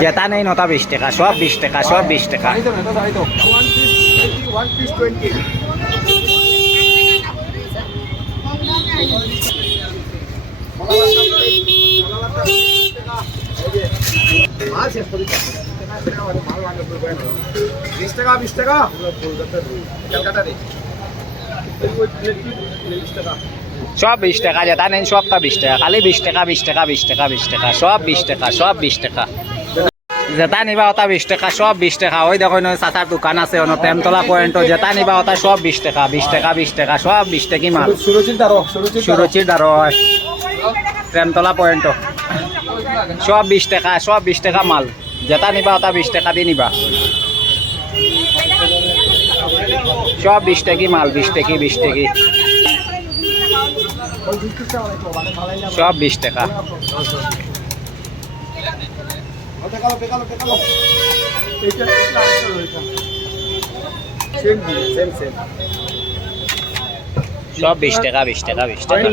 জেতা নেই নটা বিশ টাকা সব বিশ টাকা সব বিশ টাকা বিশ টাকা বিশ টাকা টাকা সব বিশ টাকা জেতা নেই সবটা বিশ টাকা খালি বিশ টাকা বিশ টাকা বিশ টাকা বিশ টাকা সব বিশ টাকা সব বিশ টাকা জেতা নিবা ওটা বিশ টাকা সব বিশ টাকা। ওই দেখো চাচার দোকান আছে অন্য প্রেমতলা পয়েন্টও জেতা নিবা ওটা সব বিশ টাকা বিশ টাকা বিশ টাকা সব বিশ টাকি মাল সুরুচির দ্বার প্রেমতলা পয়েন্টও সব বিশ টাকা সব বিশ টাকা মাল। যেটা নিবা ওটা বিশ টাকা দিয়ে নিবা। সব বিশ টাকি মাল বিশ টাকি বিশ টাকি। সব বিশ টাকা। সব বিশ টাকা বিশ টাকা বিশ টাকা।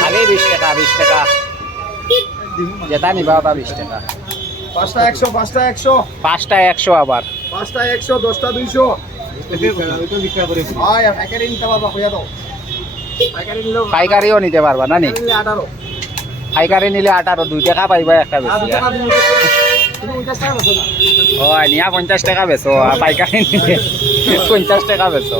খালি বিশ টাকা বিশ টাকা। যেটা নিবা ওটা বিশ টাকা। পাঁচটা একশো পাঁচটা একশো। পাঁচটা একশো আবার। পাঁচটা একশো দশটা দুইশো। হয় পাইকারি নিতে পারবা হইয়া দাও। পাইকারিও নিতে পারবা না নি পাইকারি নিলে আঠারো, দুই টাকা পাইবা একটা বেশি। ও, নিয়া পঞ্চাশ টাকা বেচো পাইকারি নিলে পঞ্চাশ টাকা বেচো।